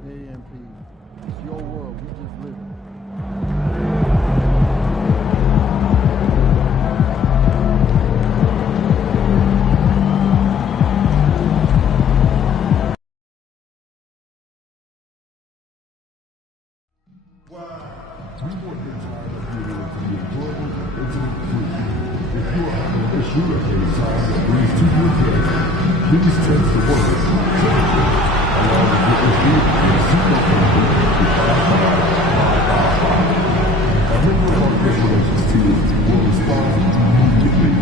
AMP. It's your world. We just live it. We want your time to be able to be enjoyable and incident-free. If you are having an issue at any time that brings to your attention, please text the word "TRIPLE" along with your issue and seatbelt number to 55555. A member of our guest relations team will respond immediately.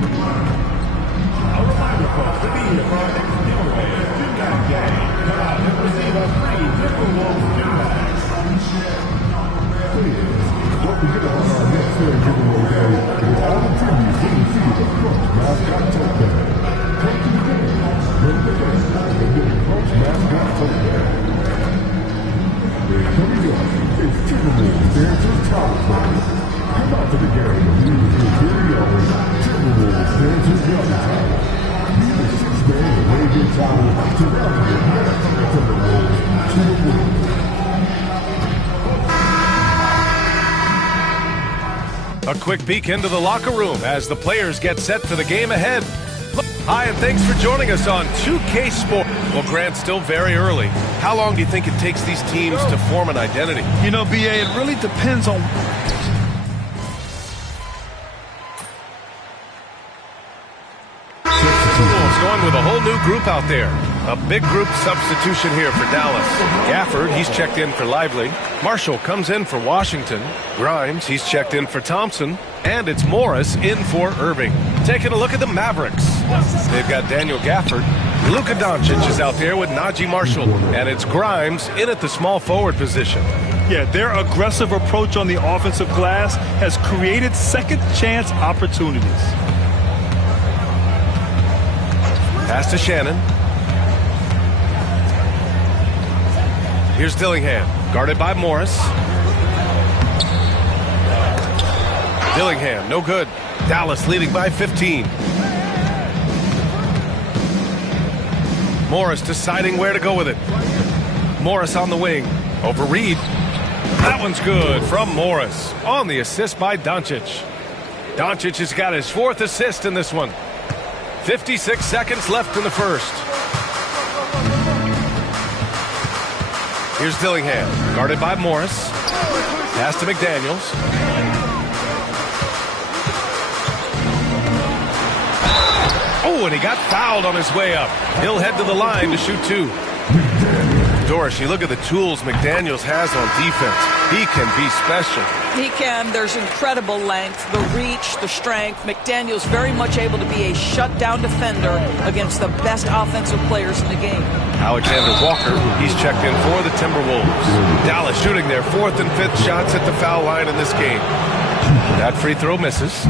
A reminder, folks, to be here for our next giveaway do-bag game. Come out and receive a free Timberwolves do-bag. Don't forget about our next fair giveaway day with all attendees will receive a Crunch mascot tote bag. Come to the game, bring the game, and get a Crunch mascot tote bag. Here we go. It's Timberwolves Dancers Towel Party. Come out to the game and leave with your very own Timberwolves Dancers Young Towel. Use the 6-man and wave your towel to rally your Minnesota Timberwolves to the win. A quick peek into the locker room as the players get set for the game ahead. Hi, and thanks for joining us on 2K Sport. Well, Grant, still very early. How long do you think it takes these teams to form an identity? You know, B.A., it really depends on... It's going with a whole new group out there. A big group substitution here for Dallas. Gafford, he's checked in for Lively. Marshall comes in for Washington. Grimes, he's checked in for Thompson. And it's Morris in for Irving. Taking a look at the Mavericks. They've got Daniel Gafford. Luka Doncic is out there with Najee Marshall. And it's Grimes in at the small forward position. Yeah, their aggressive approach on the offensive glass has created second chance opportunities. Pass to Shannon. Here's Dillingham, guarded by Morris. Dillingham, no good. Dallas leading by 15. Morris deciding where to go with it. Morris on the wing, over Reed. That one's good from Morris on the assist by Doncic. Doncic has got his 4th assist in this one. 56 seconds left in the first. Here's Dillingham, guarded by Morris. Pass to McDaniels. Oh, and he got fouled on his way up. He'll head to the line to shoot 2. Doris, you look at the tools McDaniels has on defense. He can be special. He can. There's incredible length, the reach, the strength. McDaniels very much able to be a shutdown defender against the best offensive players in the game. Alexander Walker, he's checked in for the Timberwolves. Dallas shooting their 4th and 5th shots at the foul line in this game. That free throw misses.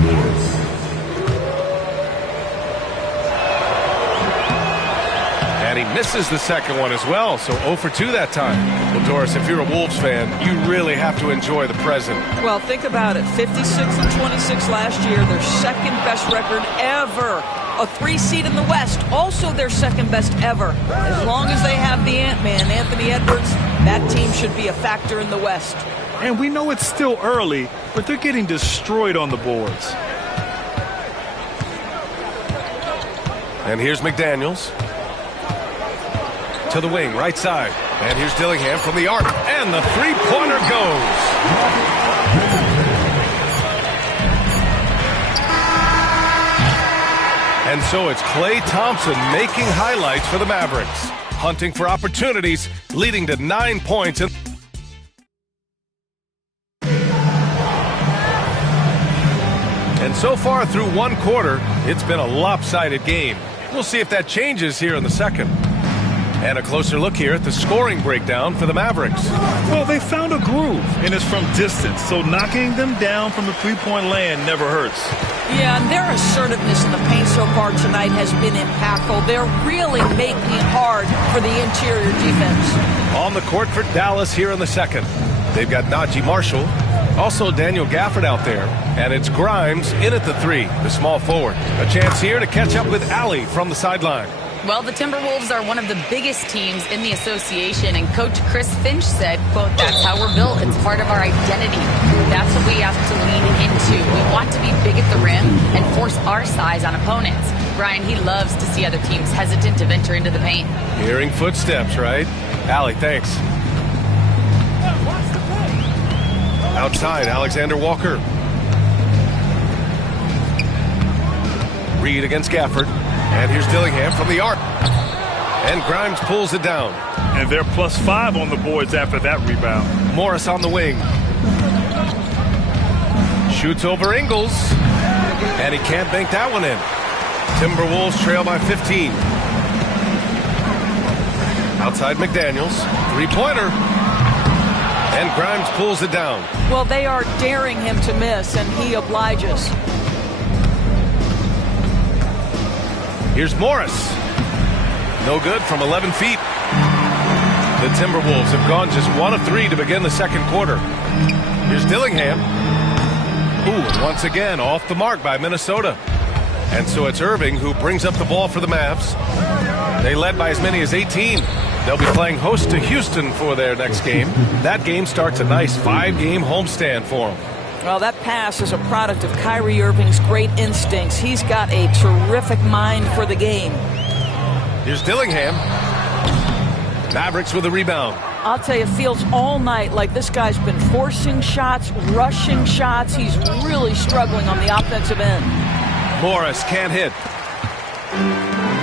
And he misses the second one as well, so 0 for 2 that time. Well, Doris, if you're a Wolves fan, you really have to enjoy the present. Well, think about it. 56 and 26 last year, their second best record ever. A 3 seed in the West, also their second best ever. As long as they have the Ant-Man, Anthony Edwards, that team should be a factor in the West. And we know it's still early, but they're getting destroyed on the boards. And here's McDaniels. To the wing, right side. And here's Dillingham from the arc. And the three-pointer goes. And so it's Klay Thompson making highlights for the Mavericks. Hunting for opportunities, leading to 9 points. And so far through one quarter, it's been a lopsided game. We'll see if that changes here in the second. And a closer look here at the scoring breakdown for the Mavericks. Well, they found a groove, and it's from distance, so knocking them down from the three-point land never hurts. Yeah, and their assertiveness in the paint so far tonight has been impactful. They're really making it hard for the interior defense. On the court for Dallas here in the second. They've got Najee Marshall, also Daniel Gafford out there, and it's Grimes in at the 3, the small forward. A chance here to catch up with Allie from the sideline. Well, the Timberwolves are one of the biggest teams in the association, and Coach Chris Finch said, quote, "That's how we're built. It's part of our identity. That's what we have to lean into. We want to be big at the rim and force our size on opponents." Brian, he loves to see other teams hesitant to venture into the paint. Hearing footsteps, right? Allie, thanks. Outside, Alexander Walker. Reed against Gafford. And here's Dillingham from the arc. And Grimes pulls it down. And they're +5 on the boards after that rebound. Morris on the wing. Shoots over Ingles. And he can't bank that one in. Timberwolves trail by 15. Outside McDaniels. Three-pointer. And Grimes pulls it down. Well, they are daring him to miss, and he obliges. Here's Morris. No good from 11 feet. The Timberwolves have gone just 1 of 3 to begin the second quarter. Here's Dillingham. Ooh, and once again off the mark by Minnesota. And so it's Irving who brings up the ball for the Mavs. They led by as many as 18. They'll be playing host to Houston for their next game. That game starts a nice 5-game homestand for them. Well, that pass is a product of Kyrie Irving's great instincts. He's got a terrific mind for the game. Here's Dillingham. Mavericks with a rebound. I'll tell you, it feels all night like this guy's been forcing shots, rushing shots. He's really struggling on the offensive end. Morris can't hit.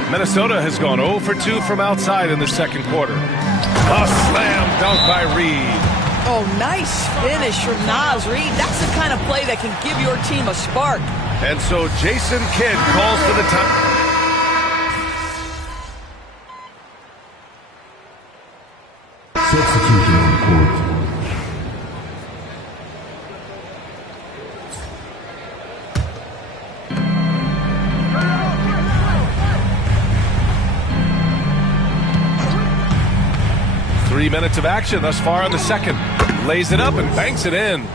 Minnesota has gone 0 for 2 from outside in the second quarter. A slam dunk by Reed. Oh, nice finish from Naz Reid. That's the kind of play that can give your team a spark. And so Jason Kidd calls for the time. Substitution on the court. Three minutes of action thus far in the second. Lays it up and banks it in.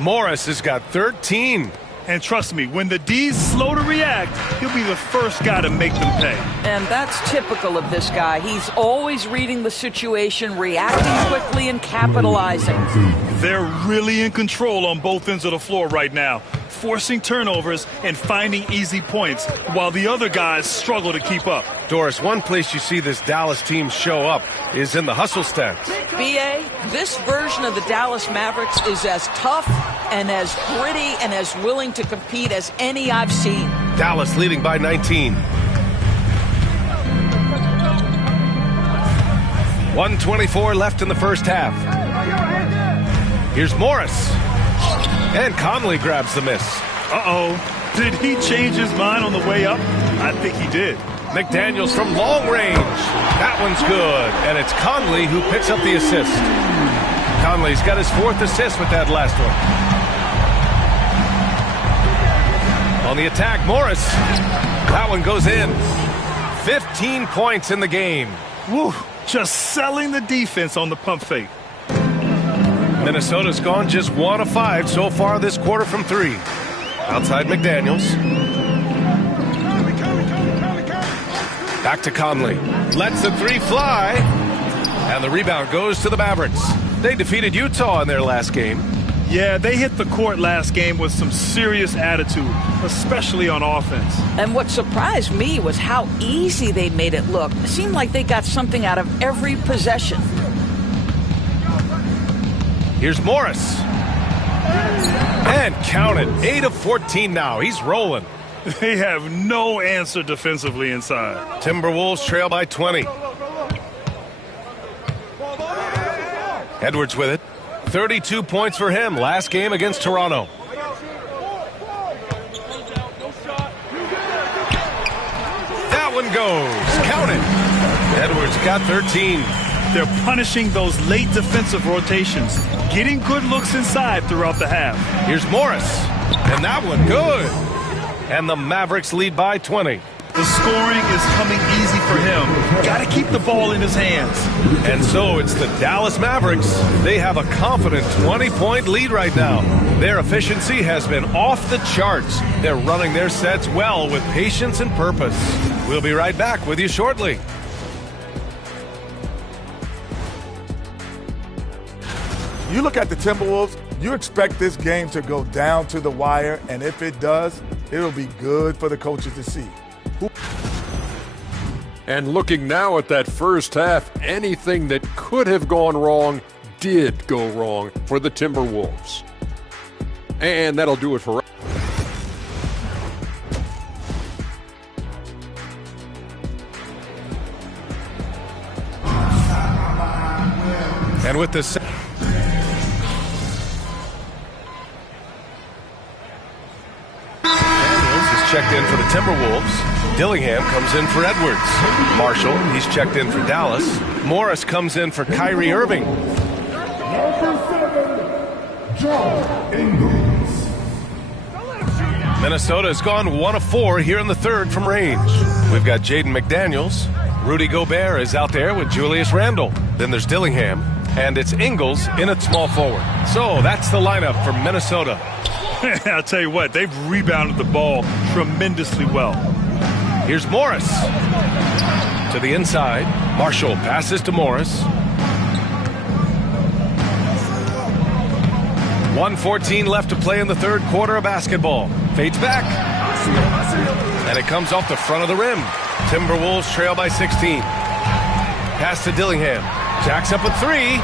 Morris has got 13. And trust me, when the D's slow to react, he'll be the first guy to make them pay. And that's typical of this guy. He's always reading the situation, reacting quickly, and capitalizing. They're really in control on both ends of the floor right now, forcing turnovers and finding easy points, while the other guys struggle to keep up. Doris, one place you see this Dallas team show up is in the hustle stats. B.A., this version of the Dallas Mavericks is as tough and as gritty and as willing to compete as any I've seen. Dallas leading by 19. 1:24 left in the first half. Here's Morris. And Conley grabs the miss. Uh-oh. Did he change his mind on the way up? I think he did. McDaniels from long range. That one's good. And it's Conley who picks up the assist. Conley's got his 4th assist with that last one. On the attack, Morris. That one goes in. 15 points in the game. Woo. Just selling the defense on the pump fake. Minnesota's gone just 1 of 5 so far this quarter from 3. Outside McDaniels. Back to Conley. Lets the 3 fly. And the rebound goes to the Mavericks. They defeated Utah in their last game. Yeah, they hit the court last game with some serious attitude, especially on offense. And what surprised me was how easy they made it look. It seemed like they got something out of every possession. Here's Morris. And count it. 8 of 14 now. He's rolling. They have no answer defensively inside. Timberwolves trail by 20. Edwards with it. 32 points for him last game against Toronto. That one goes. Count it. Edwards got 13. They're punishing those late defensive rotations, getting good looks inside throughout the half. Here's Morris. And that one good. And the Mavericks lead by 20. The scoring is coming easy for him. Got to keep the ball in his hands. And so it's the Dallas Mavericks. They have a confident 20-point lead right now. Their efficiency has been off the charts. They're running their sets well with patience and purpose. We'll be right back with you shortly. You look at the Timberwolves, you expect this game to go down to the wire, and if it does, it'll be good for the coaches to see. And looking now at that first half, anything that could have gone wrong did go wrong for the Timberwolves. And that'll do it for And with this, Daniels is checked in for the Timberwolves. Dillingham comes in for Edwards. Marshall, he's checked in for Dallas. Morris comes in for Kyrie Irving. Minnesota has gone 1 of 4 here in the third from range. We've got Jaden McDaniels. Rudy Gobert is out there with Julius Randle. Then there's Dillingham. And it's Ingles in at small forward. So that's the lineup for Minnesota. I'll tell you what, they've rebounded the ball tremendously well. Here's Morris. To the inside. Marshall passes to Morris. 1:14 left to play in the third quarter of basketball. Fades back. And it comes off the front of the rim. Timberwolves trail by 16. Pass to Dillingham. Jacks up a 3.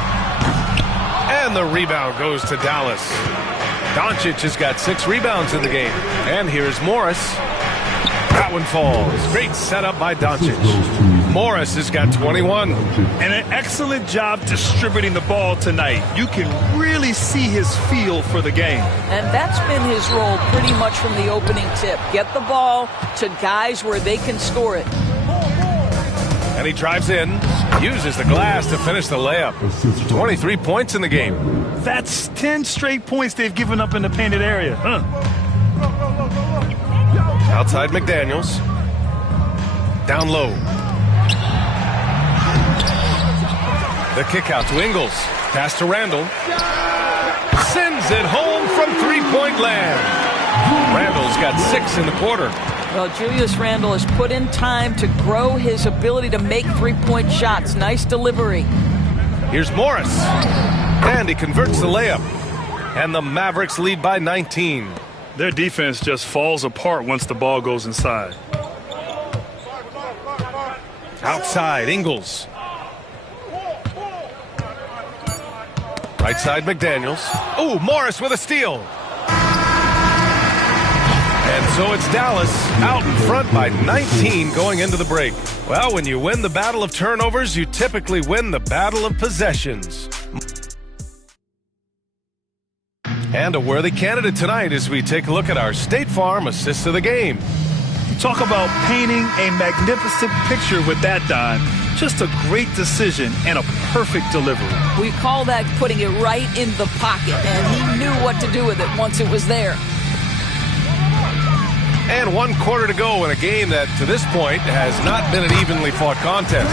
And the rebound goes to Dallas. Doncic has got 6 rebounds in the game. And here's Morris. That one falls. Great setup by Doncic. Morris has got 21. And an excellent job distributing the ball tonight. You can really see his feel for the game. And that's been his role pretty much from the opening tip. Get the ball to guys where they can score it. And he drives in, uses the glass to finish the layup. 23 points in the game. That's 10 straight points they've given up in the painted area. Outside McDaniels. Down low. The kick out to Ingles. Pass to Randle. Sends it home from three-point land. Randle's got 6 in the quarter. Well, Julius Randle has put in time to grow his ability to make three-point shots. Nice delivery. Here's Morris. And he converts the layup. And the Mavericks lead by 19. Their defense just falls apart once the ball goes inside. Outside, Ingles. Right side, McDaniels. Oh, Morris with a steal. And so it's Dallas out in front by 19 going into the break. Well, when you win the battle of turnovers, you typically win the battle of possessions. And a worthy candidate tonight as we take a look at our State Farm assist of the game. Talk about painting a magnificent picture with that, Don. Just a great decision and a perfect delivery. We call that putting it right in the pocket, and he knew what to do with it once it was there. And 1 quarter to go in a game that, to this point, has not been an evenly fought contest.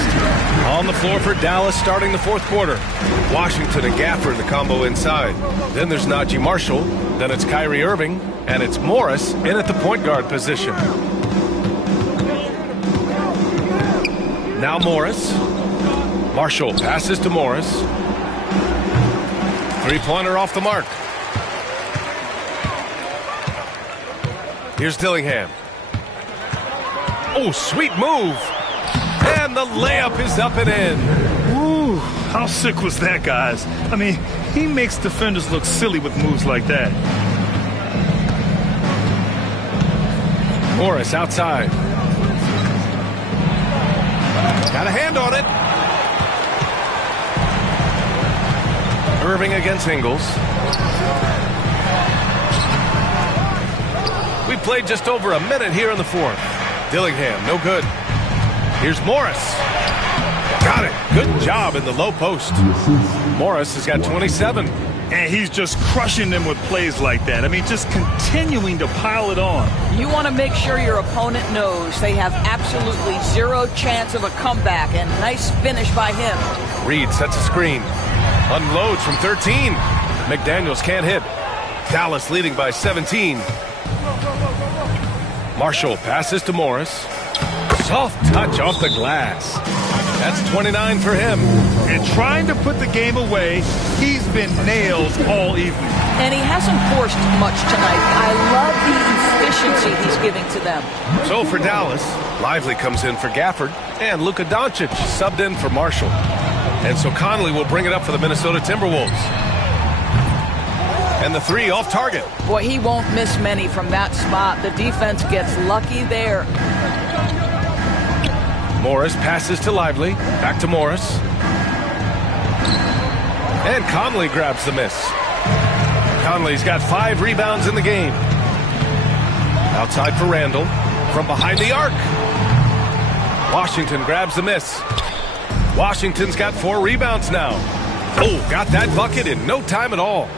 On the floor for Dallas starting the fourth quarter. Washington and Gafford, the combo inside. Then there's Najee Marshall. Then it's Kyrie Irving. And it's Morris in at the point guard position. Now Morris. Marshall passes to Morris. Three-pointer off the mark. Here's Dillingham. Oh, sweet move. And the layup is up and in. Ooh, how sick was that, guys? I mean, he makes defenders look silly with moves like that. Morris outside. Got a hand on it. Irving against Ingles. We played just over a minute here in the fourth. Dillingham, no good. Here's Morris. Got it. Good job in the low post. Morris has got 27. And he's just crushing them with plays like that. I mean, just continuing to pile it on. You want to make sure your opponent knows they have absolutely zero chance of a comeback, and nice finish by him. Reed sets a screen. Unloads from 13. McDaniels can't hit. Dallas leading by 17. Marshall passes to Morris. Soft touch off the glass. That's 29 for him. And trying to put the game away, he's been nailed all evening. And he hasn't forced much tonight. I love the efficiency he's giving to them. So for Dallas, Lively comes in for Gafford, and Luka Doncic subbed in for Marshall. And so Conley will bring it up for the Minnesota Timberwolves. And the three off target. Boy, he won't miss many from that spot. The defense gets lucky there. Morris passes to Lively. Back to Morris. And Conley grabs the miss. Conley's got 5 rebounds in the game. Outside for Randall. From behind the arc. Washington grabs the miss. Washington's got 4 rebounds now. Oh, got that bucket in no time at all.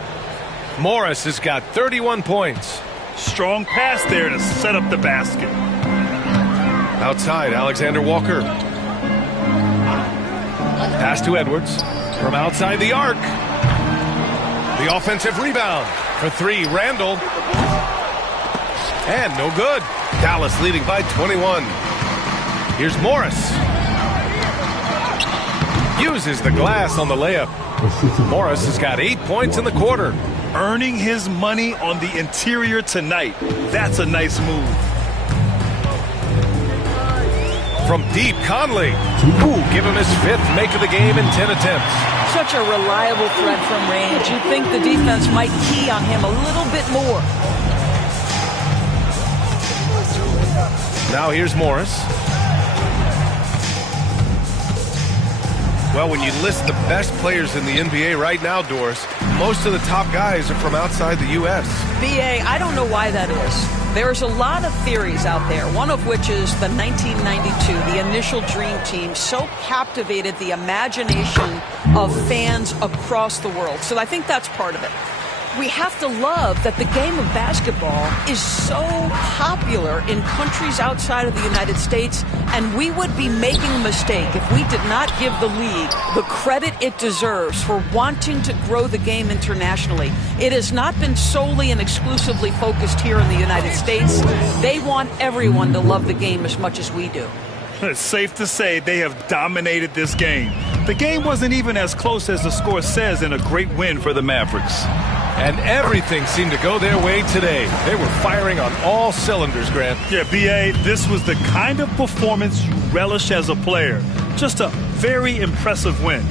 Morris has got 31 points. Strong pass there to set up the basket. Outside, Alexander Walker. Pass to Edwards. From outside the arc. The offensive rebound. For 3, Randall. And no good. Dallas leading by 21. Here's Morris. Uses the glass on the layup. Morris has got 8 points in the quarter. Earning his money on the interior tonight. That's a nice move. From deep, Conley. Ooh, give him his 5th make of the game in 10 attempts. Such a reliable threat from range. You'd think the defense might key on him a little bit more. Now here's Morris. Well, when you list the best players in the NBA right now, Doris, most of the top guys are from outside the U.S. BA, I don't know why that is. There's a lot of theories out there, one of which is the 1992, the initial Dream Team, so captivated the imagination of fans across the world. So I think that's part of it. We have to love that the game of basketball is so popular in countries outside of the United States, and we would be making a mistake if we did not give the league the credit it deserves for wanting to grow the game internationally. It has not been solely and exclusively focused here in the United States. They want everyone to love the game as much as we do. It's safe to say they have dominated this game. The game wasn't even as close as the score says in a great win for the Mavericks. And everything seemed to go their way today. They were firing on all cylinders, Grant. Yeah, B.A., this was the kind of performance you relish as a player. Just a very impressive win.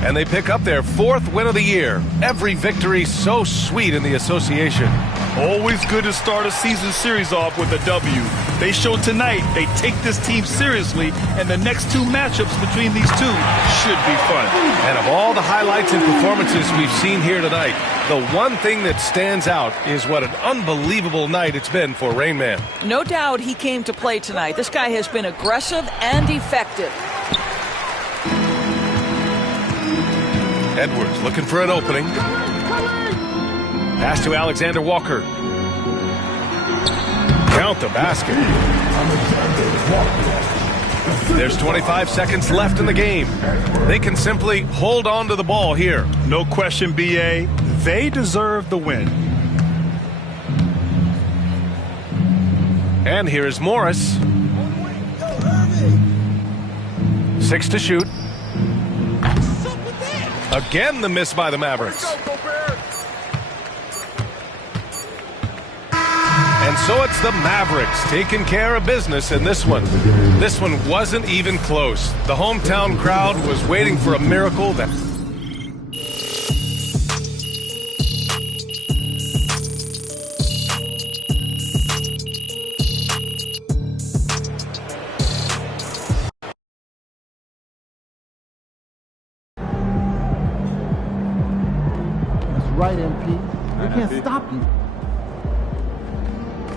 And they pick up their 4th win of the year. Every victory so sweet in the association. Always good to start a season series off with a W. They showed tonight they take this team seriously, and the next 2 matchups between these two should be fun. And of all the highlights and performances we've seen here tonight, the one thing that stands out is what an unbelievable night it's been for Rain Man. No doubt he came to play tonight. This guy has been aggressive and effective. Edwards looking for an opening. Pass to Alexander Walker. Count the basket. There's 25 seconds left in the game. They can simply hold on to the ball here. No question, B.A. They deserve the win. And here is Morris. 6 to shoot. Again, the miss by the Mavericks. And so it's the Mavericks taking care of business in this one. This one wasn't even close. The hometown crowd was waiting for a miracle that... Right, MP. They can't stop you.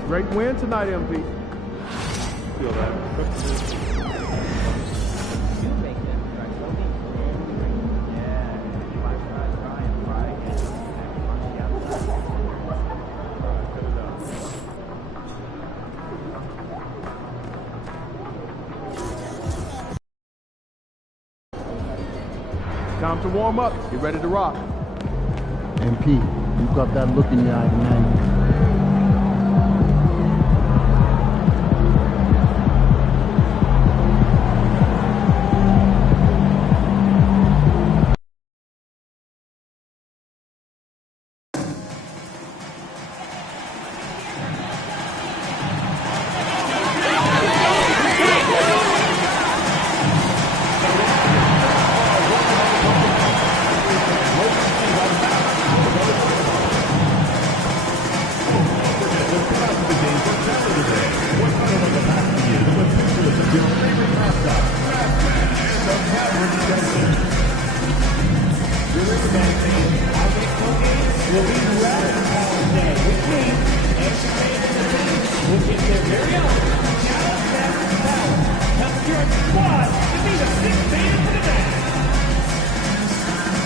Great win tonight, MP. Feel that. Time to warm up. Get ready to rock. MP, you've got that look in your eye tonight.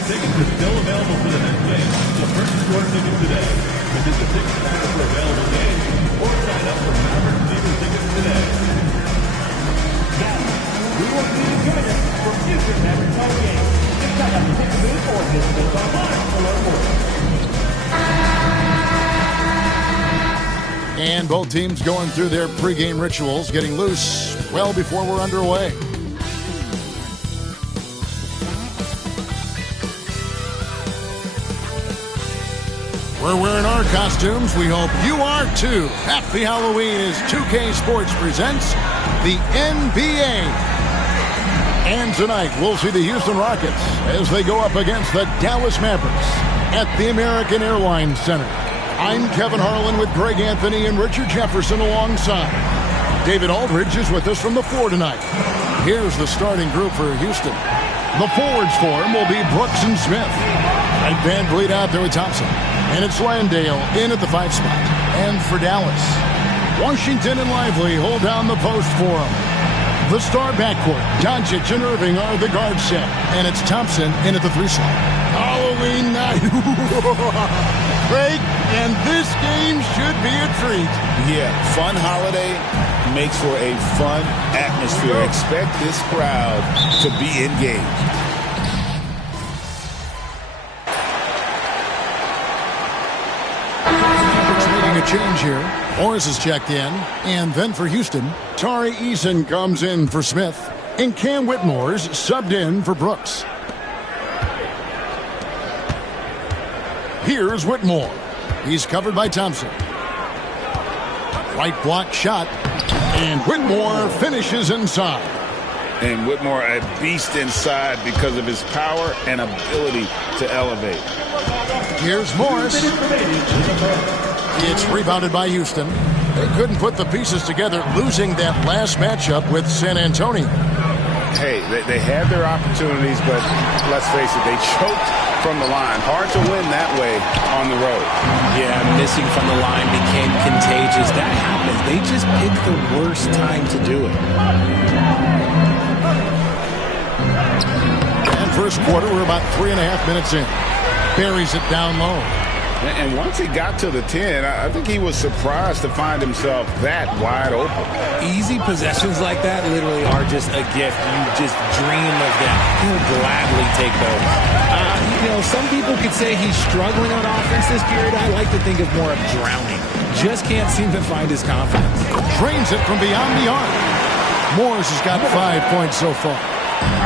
Tickets are still available for the next game, so purchase your ticket today. Visit the ticket counter for available games or sign up for Maverick season tickets today. Now, we want you to join us for future Maverick home games. Just check out the ticket booth or visit us online to learn more. And both teams going through their pregame rituals, getting loose well before we're underway. We're wearing our costumes. We hope you are too. Happy Halloween as 2K Sports presents the NBA. And tonight we'll see the Houston Rockets as they go up against the Dallas Mavericks at the American Airlines Center. I'm Kevin Harlan with Greg Anthony and Richard Jefferson alongside. David Aldridge is with us from the floor tonight. Here's the starting group for Houston. The forwards for him will be Brooks and Smith. And Van Vliet out there with Thompson. And it's Landale in at the 5 spot. And for Dallas, Washington and Lively hold down the post for him. The star backcourt, Doncic and Irving are the guard set. And it's Thompson in at the 3 slot. Halloween night. Greg, and this game should be a treat. Yeah, fun holiday makes for a fun atmosphere. Expect this crowd to be engaged. A change here. Morris is checked in. And then for Houston, Tari Eason comes in for Smith. And Cam Whitmore's subbed in for Brooks. Here's Whitmore. He's covered by Thompson. Right block shot. And Whitmore finishes inside. And Whitmore a beast inside because of his power and ability to elevate. Here's Morris. It's rebounded by Houston. They couldn't put the pieces together, losing that last matchup with San Antonio. Hey, they had their opportunities, but let's face it, they choked from the line. Hard to win that way on the road. Yeah, missing from the line became contagious. That happens. They just picked the worst time to do it. And first quarter, we're about 3.5 minutes in. Buries it down low. And once he got to the 10, I think he was surprised to find himself that wide open. Easy possessions like that literally are just a gift. You just dream of them. He'll gladly take those. Some people could say he's struggling on offense this period. I like to think of more of drowning. Just can't seem to find his confidence. Drains it from beyond the arc. Morris has got 5 points so far.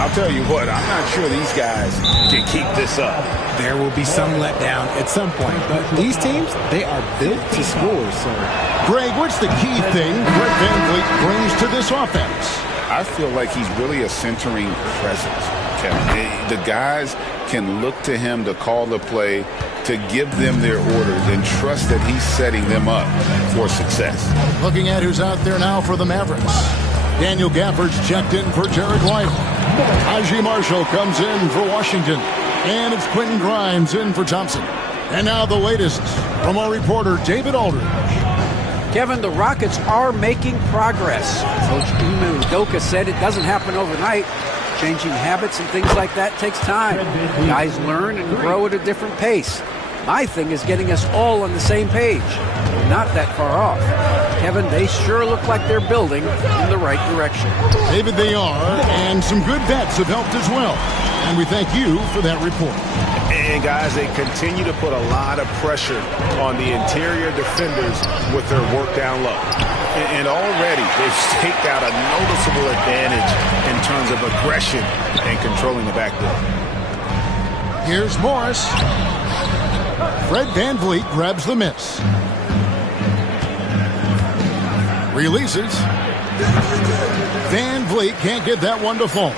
I'll tell you what, I'm not sure these guys can keep this up. There will be some letdown at some point, but these teams, they are built to score. So, Greg, what's the key thing Fred VanVleet brings to this offense? I feel like he's really a centering presence, Kevin. The guys can look to him to call the play, to give them their orders, and trust that he's setting them up for success. Looking at who's out there now for the Mavericks. Daniel Gafford's checked in for Jared Lively. Haji Marshall comes in for Washington. And it's Quentin Grimes in for Thompson. And now the latest from our reporter, David Aldridge. Kevin, the Rockets are making progress. Coach Ime Udoka said it doesn't happen overnight. Changing habits and things like that takes time. Guys learn and grow at a different pace. My thing is getting us all on the same page. We're not that far off. Kevin, they sure look like they're building in the right direction. David, they are, and some good bets have helped as well. And we thank you for that report. And guys, they continue to put a lot of pressure on the interior defenders with their work down low. And already they've staked out a noticeable advantage in terms of aggression and controlling the backboard. Here's Morris. Fred VanVleet grabs the miss. Releases. VanVleet can't get that one to fall.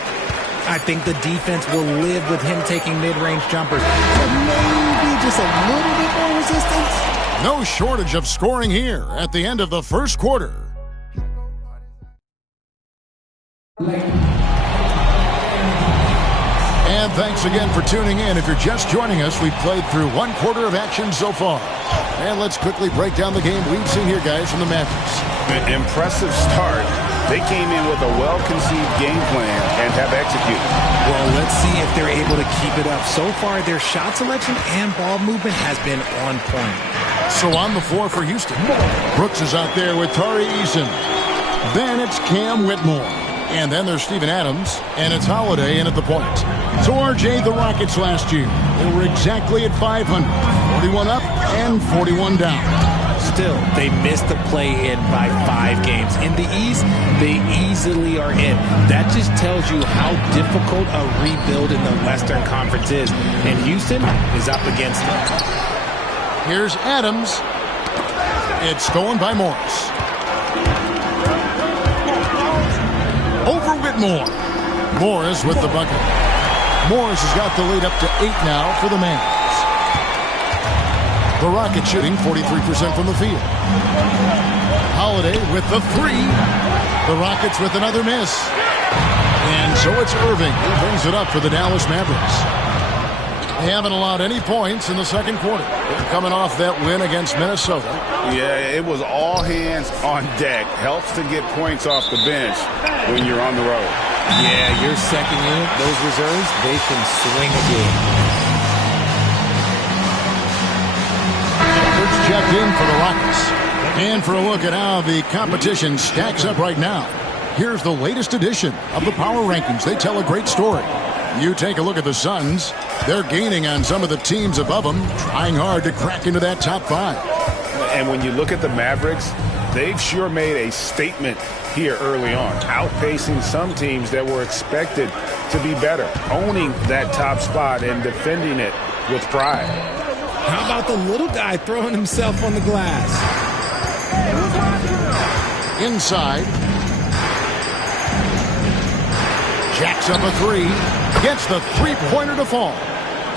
I think the defense will live with him taking mid-range jumpers. But maybe just a little bit more resistance. No shortage of scoring here at the end of the first quarter. And And thanks again for tuning in. If you're just joining us, we've played through one quarter of action so far. And let's quickly break down the game we've seen here, guys, from the Mavericks. An impressive start. They came in with a well-conceived game plan and have executed. Well, let's see if they're able to keep it up. So far, their shot selection and ball movement has been on point. So on the floor for Houston, Brooks is out there with Tari Eason. Then it's Cam Whitmore. And then there's Steven Adams, and it's Holiday in at the point. So RJ, the Rockets last year, they were exactly at 500. 41 up and 41 down. Still, they missed the play-in by 5 games. In the East, they easily are in. That just tells you how difficult a rebuild in the Western Conference is. And Houston is up against it. Here's Adams. It's stolen by Morris. Over Whitmore. Morris with the bucket. Morris has got the lead up to 8 now for the Mavs. The Rockets shooting 43% from the field. Holiday with the 3. The Rockets with another miss. And so it's Irving who brings it up for the Dallas Mavericks. They haven't allowed any points in the second quarter. They're coming off that win against Minnesota. Yeah, it was all hands on deck. Helps to get points off the bench when you're on the road. Yeah, your second unit, those reserves, they can swing a game. Shepard's checked in for the Rockets. And for a look at how the competition stacks up right now, here's the latest edition of the Power Rankings. They tell a great story. You take a look at the Suns. They're gaining on some of the teams above them, trying hard to crack into that top 5. And when you look at the Mavericks, they've sure made a statement here early on, outpacing some teams that were expected to be better, owning that top spot and defending it with pride. How about the little guy throwing himself on the glass? Inside. Jacks up a 3. Gets the 3-pointer to fall.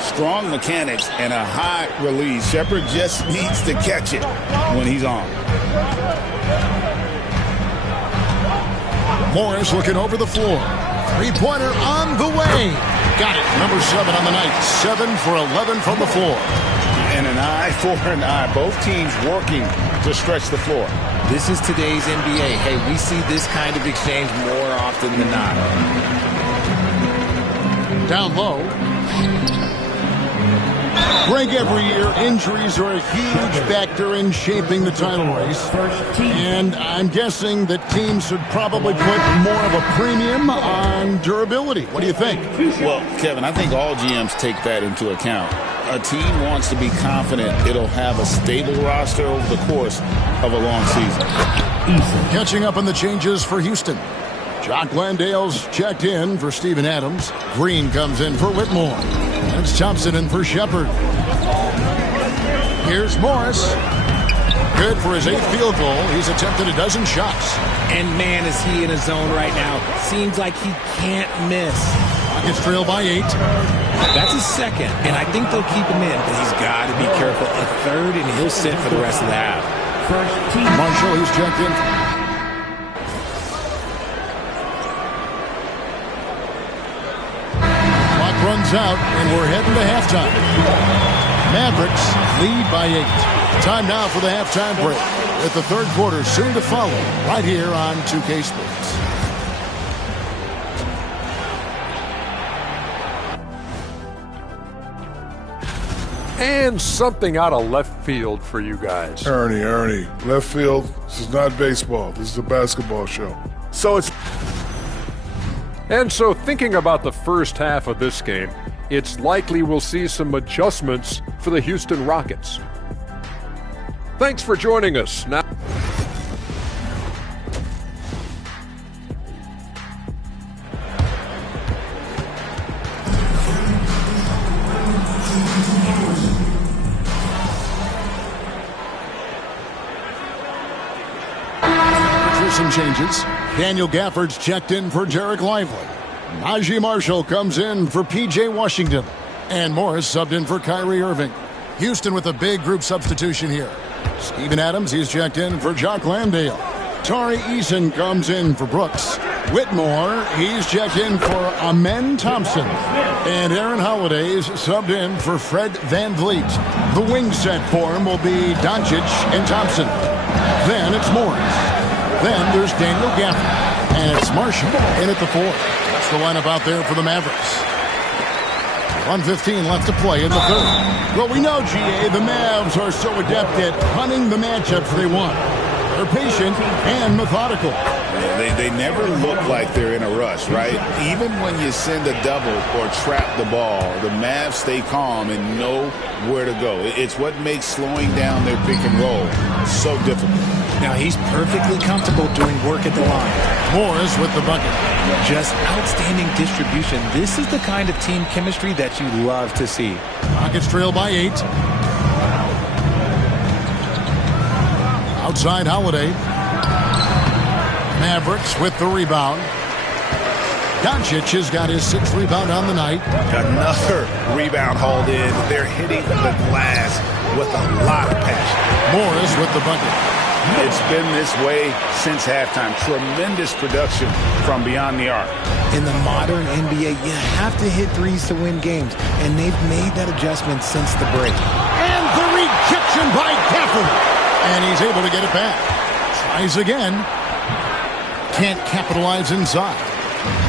Strong mechanics and a high release. Shepard just needs to catch it when he's on. Morris looking over the floor. 3-pointer on the way. Got it. Number 7 on the night. 7 for 11 from the floor. And an eye for an eye. Both teams working to stretch the floor. This is today's NBA. Hey, we see this kind of exchange more often than not. Down low. Greg, every year, injuries are a huge factor in shaping the title race. And I'm guessing that teams should probably put more of a premium on durability. What do you think? Well, Kevin, I think all GMs take that into account. A team wants to be confident it'll have a stable roster over the course of a long season. Catching up on the changes for Houston. Jock Landale's checked in for Steven Adams. Green comes in for Whitmore. That's Thompson in for Shepard. Here's Morris. Good for his 8th field goal. He's attempted a dozen shots. And man, is he in a zone right now. Seems like he can't miss. Rockets trail by 8. That's his 2nd, and I think they'll keep him in, but he's got to be careful. A 3rd, and he'll sit for the rest of the half. Marshall, he's checked in. Runs out, and we're heading to halftime. Mavericks lead by 8. Time now for the halftime break, with the third quarter soon to follow, right here on 2K Sports. And something out of left field for you guys. Ernie, left field, this is not baseball. This is a basketball show. So it's... And so thinking about the first half of this game, it's likely we'll see some adjustments for the Houston Rockets. Thanks for joining us. Now, some changes. Daniel Gafford's checked in for Derek Lively. Najee Marshall comes in for P.J. Washington. And Morris subbed in for Kyrie Irving. Houston with a big group substitution here. Steven Adams, he's checked in for Jock Landale. Tari Eason comes in for Brooks. Whitmore, he's checked in for Amen Thompson. And Aaron Holiday's subbed in for Fred VanVleet. The wing set for him will be Doncic and Thompson. Then it's Morris. Then there's Daniel Gafford. And it's Marshall in at the 4. That's the lineup out there for the Mavericks. 1:15 left to play in the third. Well, we know, GA, the Mavs are so adept at hunting the matchups they want. They're patient and methodical. They never look like they're in a rush, right? Even when you send a double or trap the ball, the Mavs stay calm and know where to go. It's what makes slowing down their pick and roll so difficult. Now, he's perfectly comfortable doing work at the line. Morris with the bucket. Just outstanding distribution. This is the kind of team chemistry that you love to see. Rockets trail by 8. Outside Holiday. Mavericks with the rebound. Doncic has got his 6th rebound on the night. Another rebound hauled in. They're hitting the glass with a lot of passion. Morris with the bucket. It's been this way since halftime. Tremendous production from beyond the arc. In the modern NBA, you have to hit threes to win games, and they've made that adjustment since the break. And the rejection by Gafford. And he's able to get it back. Tries again. Can't capitalize inside.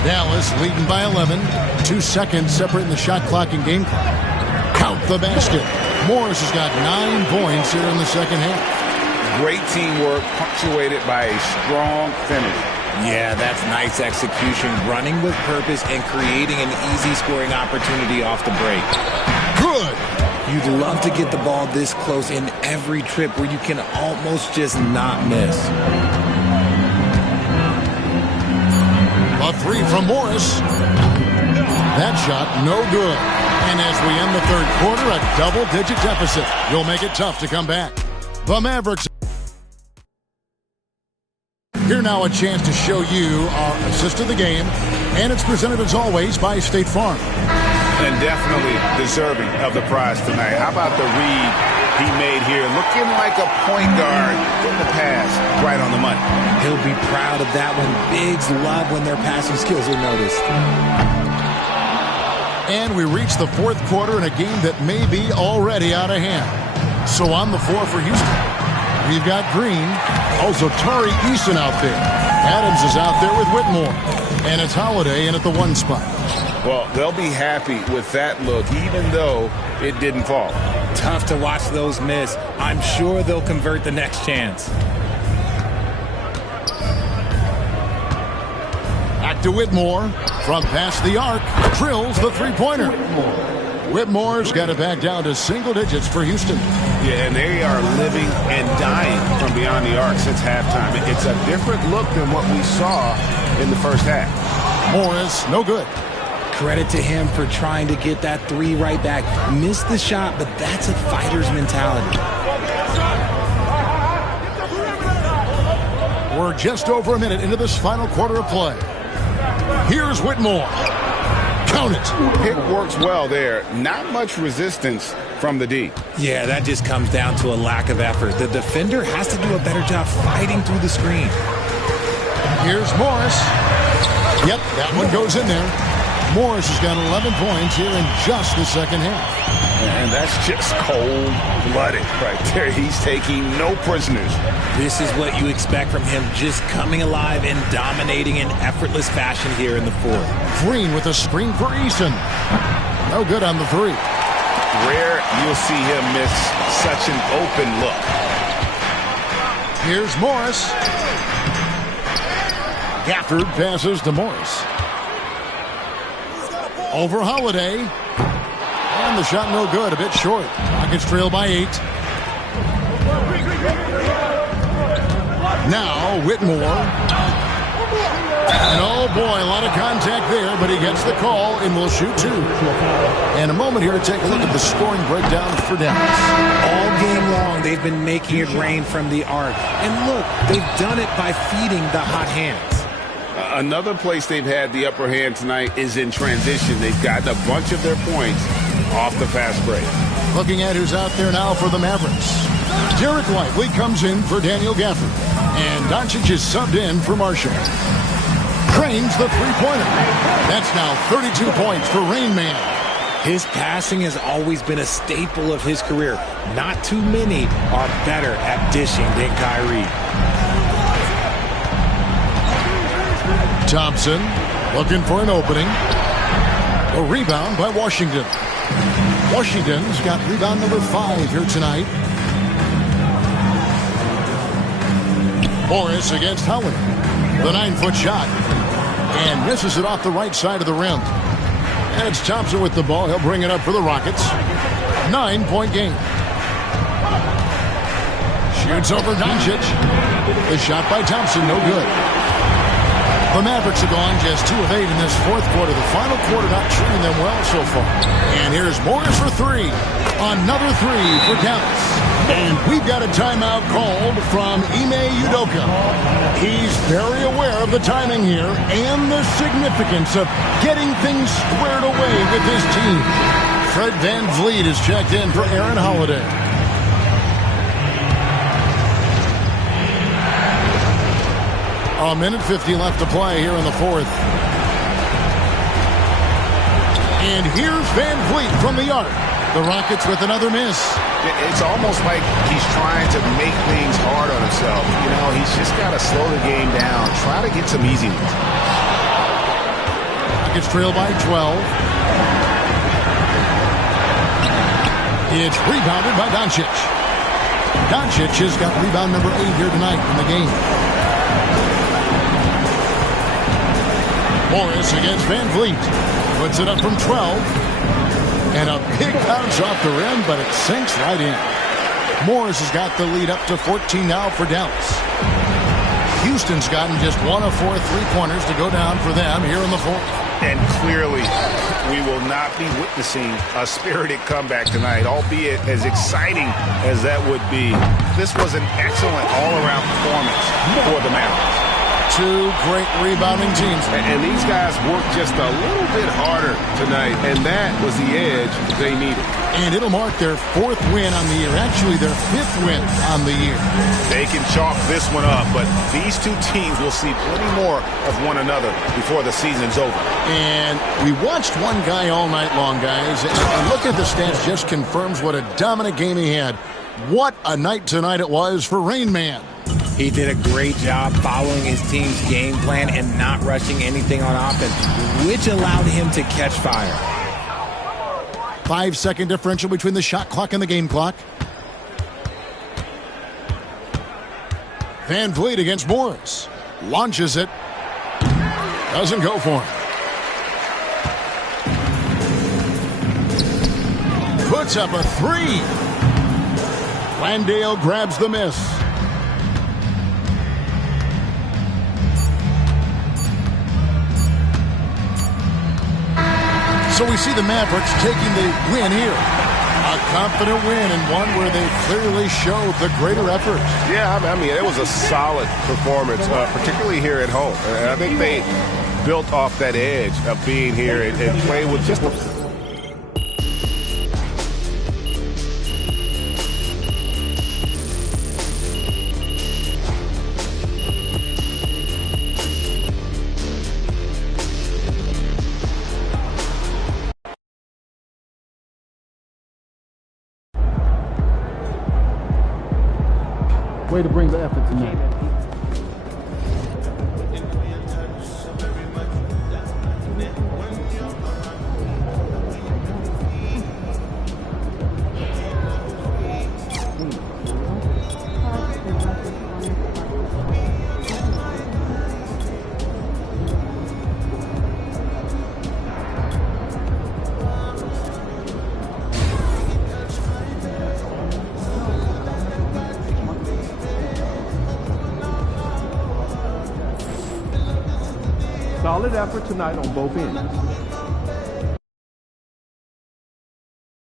Dallas leading by 11. 2 seconds separating the shot clock and game clock. Count the basket. Morris has got 9 points here in the second half. Great teamwork punctuated by a strong finish. Yeah, that's nice execution, running with purpose and creating an easy scoring opportunity off the break. Good. You'd love to get the ball this close in every trip where you can almost just not miss. A 3 from Morris. That shot no good. And as we end the third quarter, a double-digit deficit. You'll make it tough to come back. The Mavericks. Here now a chance to show you our assist of the game. And it's presented as always by State Farm. And definitely deserving of the prize tonight. How about the read he made here? Looking like a point guard. Getting the pass right on the money. He'll be proud of that one. Bigs love when their passing skills are noticed. And we reach the fourth quarter in a game that may be already out of hand. So on the floor for Houston, we've got Green. Also Tari Eason out there. Adams is out there with Whitmore. And it's Holiday in at the 1 spot. Well, they'll be happy with that look, even though it didn't fall. Tough to watch those miss. I'm sure they'll convert the next chance. Back to Whitmore. From past the arc, drills the three-pointer. Whitmore's got it back down to single digits for Houston. Yeah, and they are living and dying from beyond the arc since halftime. It's a different look than what we saw in the first half. Morris, no good. Credit to him for trying to get that 3 right back. Missed the shot, but that's a fighter's mentality. We're just over a minute into this final quarter of play. Here's Whitmore. Count it. Pick works well there. Not much resistance from the D. Yeah, that just comes down to a lack of effort. The defender has to do a better job fighting through the screen. Here's Morris. Yep, that one goes in there. Morris has got 11 points here in just the second half. And that's just cold-blooded right there. He's taking no prisoners. This is what you expect from him, just coming alive and dominating in effortless fashion here in the fourth. Green with a screen for Eason. No good on the 3. Rare you'll see him miss such an open look. Here's Morris. Gafford passes to Morris. Over Holiday. And the shot no good, a bit short. Rockets trail by 8. Now Whitmore. And oh boy, a lot of contact there, but he gets the call and will shoot 2. And a moment here to take a look at the scoring breakdown for Dallas. All game long, they've been making it rain from the arc. And look, they've done it by feeding the hot hands. Another place they've had the upper hand tonight is in transition. They've gotten a bunch of their points off the fast break. Looking at who's out there now for the Mavericks. Derek Lively comes in for Daniel Gafford. And Doncic is subbed in for Marshall. drains the three-pointer. That's now 32 points for Rain Man. His passing has always been a staple of his career. Not too many are better at dishing than Kyrie. Thompson looking for an opening. A rebound by Washington. Washington's got rebound number 5 here tonight. Morris against Howard. The 9-foot shot. And misses it off the right side of the rim. And it's Thompson with the ball. He'll bring it up for the Rockets. 9-point game. Shoots over Doncic. The shot by Thompson, no good. The Mavericks have gone just 2 of 8 in this fourth quarter. The final quarter not treating them well so far. And here's Morris for 3. Another 3 for Dallas. And we've got a timeout called from Ime Udoka. He's very aware of the timing here and the significance of getting things squared away with his team. Fred VanVleet is checked in for Aaron Holiday. A minute 50 left to play here in the fourth. And here's VanVleet from the arc. The Rockets with another miss. It's almost like he's trying to make things hard on himself. You know, he's just got to slow the game down. Try to get some easy ones. Rockets trail by 12. It's rebounded by Doncic. Doncic has got rebound number 8 here tonight in the game. Morris against VanVleet. Puts it up from 12. And a big bounce off the rim, but it sinks right in. Morris has got the lead up to 14 now for Dallas. Houston's gotten just 1 of 4 3-pointers to go down for them here in the fourth. And clearly, we will not be witnessing a spirited comeback tonight, albeit as exciting as that would be. This was an excellent all-around performance for the Mavericks. 2 great rebounding teams. And these guys worked just a little bit harder tonight, and that was the edge they needed. And it'll mark their 4th win on the year. Actually, their 5th win on the year. They can chalk this one up, but these 2 teams will see plenty more of one another before the season's over. And we watched one guy all night long, guys. And look at the stats, just confirms what a dominant game he had. What a night tonight it was for Rain Man. He did a great job following his team's game plan and not rushing anything on offense, which allowed him to catch fire. 5-second differential between the shot clock and the game clock. VanVleet against Morris. Launches it. Doesn't go for him. Puts up a 3. Landale grabs the miss. So we see the Mavericks taking the win here. A confident win and one where they clearly showed the greater effort. Yeah, I mean, it was a solid performance, particularly here at home. And I think they built off that edge of being here and playing with just a... Way to bring the effort tonight. Solid effort tonight on both ends.